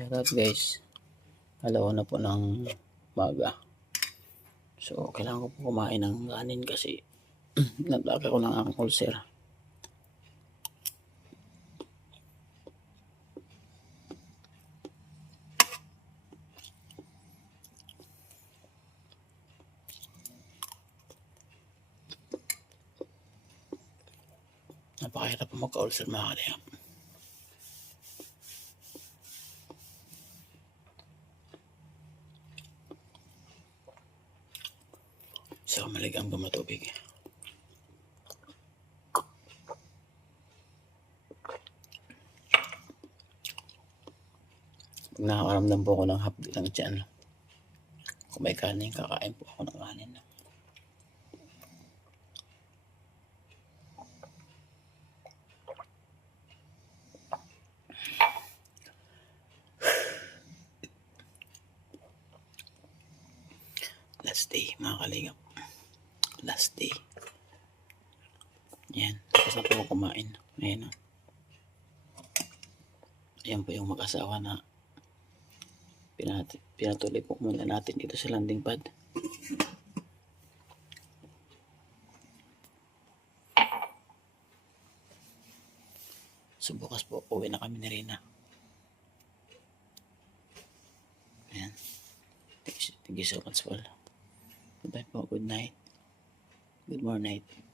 Shoutout guys. Alaw na po ng maga. So, kailangan ko po kumain ng kanin kasi nagdaka ko ng aking ulcer. Napakahirap po magka-ulcer mga kalihap. So, maligang ba matubig? Pag nakakaramdam po ako ng hapdi ng tiyan, kung may kanin, kakain po ako ng kanin. Last day mga kalingap. Last day. Yan. Tapos na po ako kumain. Ayan o. Ayan po yung mag-asawa na pinatuloy po muna natin dito sa landing pad. So bukas po uwi na kami ni Rina. Ayan. Thank you so much all. Bye po. Good night. Good morning.